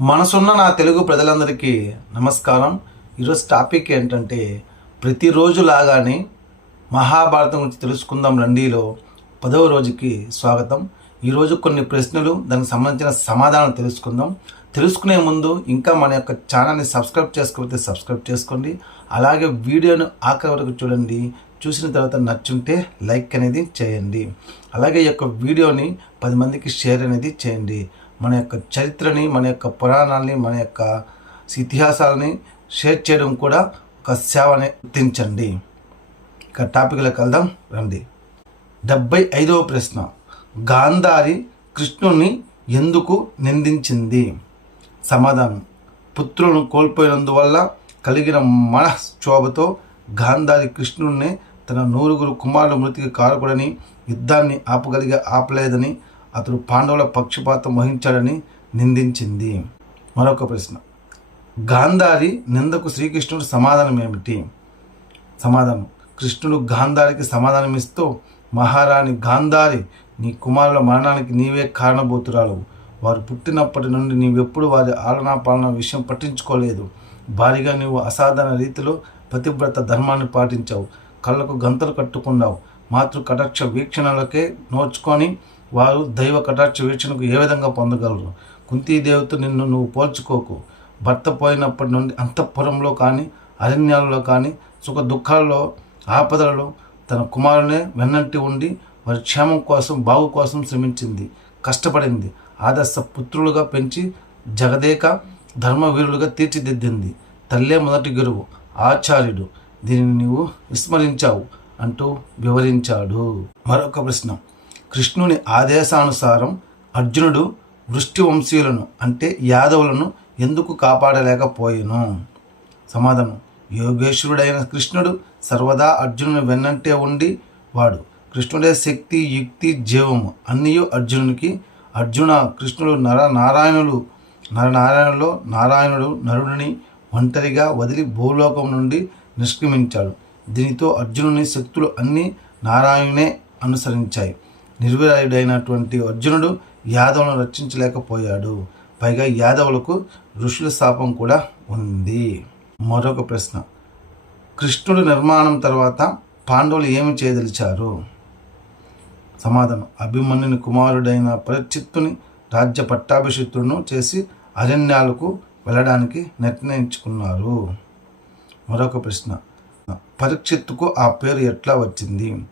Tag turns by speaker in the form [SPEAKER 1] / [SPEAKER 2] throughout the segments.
[SPEAKER 1] మనసున్న నా తెలుగు ప్రజలందరికీ నమస్కారం. ఈరోజు టాపిక్ ఏంటంటే ప్రతిరోజు లాగానే మహాభారతం గురించి తెలుసుకుందాం రండిలో. పదవ రోజుకి స్వాగతం. ఈరోజు కొన్ని ప్రశ్నలు దానికి సంబంధించిన సమాధానం తెలుసుకుందాం. తెలుసుకునే ముందు ఇంకా మన యొక్క ఛానల్ని సబ్స్క్రైబ్ చేసుకోకపోతే సబ్స్క్రైబ్ చేసుకోండి. అలాగే వీడియోను ఆఖరి వరకు చూడండి. చూసిన తర్వాత నచ్చుంటే లైక్ అనేది చేయండి. అలాగే ఈ యొక్క వీడియోని పది మందికి షేర్ అనేది చేయండి. మన యొక్క చరిత్రని మన యొక్క పురాణాలని మన యొక్క ఇతిహాసాలని షేర్ చేయడం కూడా ఒక సేవని. గుర్తించండి. ఇక టాపిక్లోకి వెళ్దాం రండి. డెబ్బై ఐదవ ప్రశ్న. గాంధారి కృష్ణుని ఎందుకు నిందించింది? సమాధానం. పుత్రులను కోల్పోయినందువల్ల కలిగిన మనశోభతో గాంధారి కృష్ణుడిని తన నూరుగురు కుమారుల మృతికి కారకుడని యుద్ధాన్ని ఆపగలిగే ఆపలేదని అతడు పాండవుల పక్షపాతం వహించాడని నిందించింది. మరొక ప్రశ్న. గాంధారి నిందకు శ్రీకృష్ణుడు సమాధానం ఏమిటి? సమాధానం. కృష్ణుడు గాంధారికి సమాధానం ఇస్తూ మహారాణి గాంధారి నీ కుమారుల మరణానికి నీవే కారణభూతురాలు. వారు పుట్టినప్పటి నుండి నీవెప్పుడు వారి ఆలనా పాలన విషయం పట్టించుకోలేదు. భారీగా నీవు అసాధారణ రీతిలో పతివ్రత ధర్మాన్ని పాటించావు. కళ్ళకు గంతలు కట్టుకున్నావు. మాతృ కటాక్ష వీక్షణలకే నోచుకొని వారు దైవ కటాక్ష వీక్షణకు ఏ విధంగా పొందగలరు? కుంతీదేవితో నిన్ను నువ్వు పోల్చుకోకు. భర్త పోయినప్పటి నుండి అంతఃపురంలో కానీ అరణ్యాలలో కానీ సుఖ దుఃఖాల్లో ఆపదలలో తన కుమారునే వెన్నంటి ఉండి వారి క్షేమం కోసం బాగు కోసం శ్రమించింది కష్టపడింది. ఆదర్శ పుత్రులుగా పెంచి జగదేక ధర్మవీరులుగా తీర్చిదిద్దింది. తల్లే మొదటి గురువు ఆచార్యుడు. దీనిని నీవు విస్మరించావు అంటూ వివరించాడు. మరొక ప్రశ్న. కృష్ణుని ఆదేశానుసారం అర్జునుడు వృష్టివంశీయులను అంటే యాదవులను ఎందుకు కాపాడలేకపోయాను? సమాధానం. యోగేశ్వరుడైన కృష్ణుడు సర్వదా అర్జునుని వెన్నంటే ఉండి వాడు. కృష్ణుడే శక్తి యుక్తి జీవము అన్నీ అర్జునునికి. అర్జున కృష్ణుడు నర నారాయణులు నరనారాయణులో నారాయణుడు నరుడిని ఒంటరిగా వదిలి భూలోకం నుండి నిష్క్రమించాడు. దీనితో అర్జునుని శక్తులు అన్నీ నారాయణునే అనుసరించాయి. నిర్వీర్యుడైనటువంటి అర్జునుడు యాదవులను రక్షించలేకపోయాడు. పైగా యాదవులకు ఋషుల శాపం కూడా ఉంది. మరొక ప్రశ్న. కృష్ణుడి నిర్మాణం తర్వాత పాండవులు ఏమి చేయదలిచారు? సమాధానం. అభిమన్యుని కుమారుడైన పరిచిత్తుని రాజ్య పట్టాభిషిక్తులను చేసి అరణ్యాలకు వెళ్ళడానికి నిర్ణయించుకున్నారు. మరొక ప్రశ్న. పరీక్షిత్తుకు ఆ పేరు ఎట్లా వచ్చింది?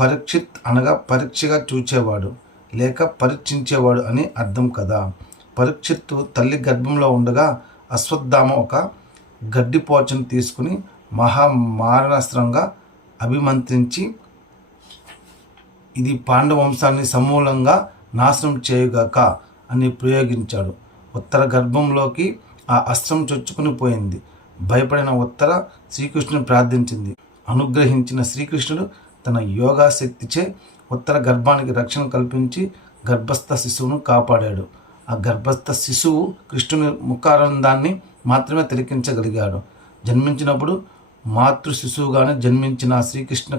[SPEAKER 1] పరీక్షిత్ అనగా పరీక్షగా చూచేవాడు లేక పరీక్షించేవాడు అని అర్థం కదా. పరీక్షిత్తు తల్లి గర్భంలో ఉండగా అశ్వత్థామ ఒక గడ్డిపోచను తీసుకుని మహామారణాస్త్రంగా అభిమంత్రించి ఇది పాండవ వంశాన్ని సమూలంగా నాశనం చేయుగాక అని ప్రయోగించాడు. ఉత్తర గర్భంలోకి ఆ అస్త్రం చొచ్చుకుని పోయింది. భయపడిన ఉత్తర శ్రీకృష్ణుని ప్రార్థించింది. అనుగ్రహించిన శ్రీకృష్ణుడు తన యోగా శక్తిచే ఉత్తర గర్భానికి రక్షణ కల్పించి గర్భస్థ శిశువును కాపాడాడు. ఆ గర్భస్థ శిశువు కృష్ణుని ముఖారందాన్ని మాత్రమే తిలకించగలిగాడు. జన్మించినప్పుడు మాతృ శిశువుగానే జన్మించిన శ్రీకృష్ణ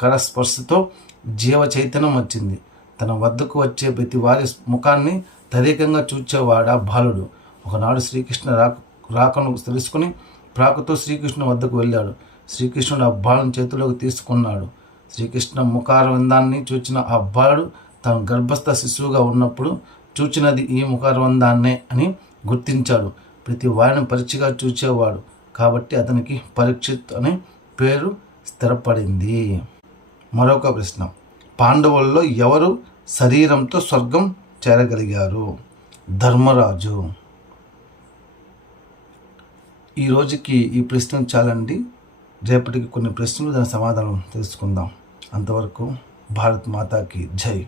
[SPEAKER 1] కరస్పర్శతో జీవ చైతన్యం వచ్చింది. తన వద్దకు వచ్చే ప్రతి వారి ముఖాన్ని తదేకంగా చూచేవాడా బాలుడు. ఒకనాడు శ్రీకృష్ణ రాక రాకను తెలుసుకుని ప్రాకుతో శ్రీకృష్ణు వద్దకు వెళ్ళాడు. శ్రీకృష్ణుడు ఆ బాలుని చేతిలోకి తీసుకున్నాడు. శ్రీకృష్ణ ముఖారవిందాన్ని చూచిన అబ్బాడు తన గర్భస్థ శిశువుగా ఉన్నప్పుడు చూచినది ఈ ముఖారవిందాన్నే అని గుర్తించాడు. ప్రతి వారిని పరీక్షగా చూచేవాడు. కాబట్టి అతనికి పరీక్షిత్ అనే పేరు స్థిరపడింది. మరొక ప్రశ్న. పాండవుల్లో ఎవరు శరీరంతో స్వర్గం చేరగలిగారు? ధర్మరాజు. ఈ రోజుకి ఈ ప్రశ్న చాలండి. రేపటికి కొన్ని ప్రశ్నలు దాని సమాధానం తెలుసుకుందాం. అంతవరకు భారత్ మాతాకి జై